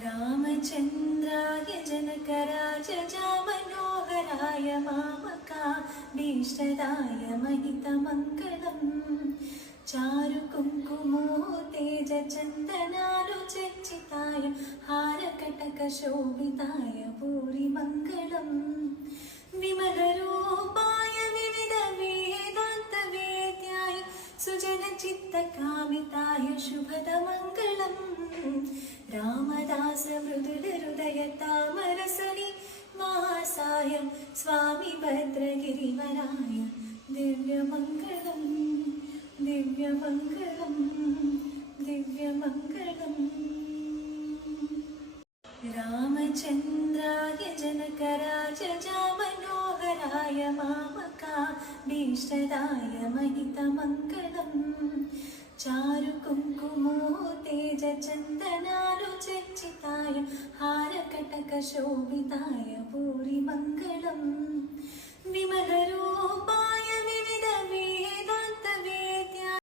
रामचन्द्राय जनकराजजामनोहराय मामकाभीष्टदाय महितमङ्गलम् चारुकुङ्कुमोत्तेजचन्दनानुचर्चिताय हारकटकशोभिताय भूरिमङ्गलम् विमलरूपाय विविधवेदान्तवेद्याय सुजनचित्तकामिताय शुभदमङ्गलम् रामदास मृदुलहृदय तामरसनि वासाय स्वामी भद्रगिरिवराय दिव्यमङ्गलम् दिव्यमङ्गलम् दिव्यमङ्गलम् रामचन्द्राय जनकराजजामनोहराय मामकाभीष्टदाय महितमङ्गलम् चारुकुङ्कुमोत्तेजचन्दनानुचर्चिताय हारकटकशोभिताय भूरिमङ्गलम्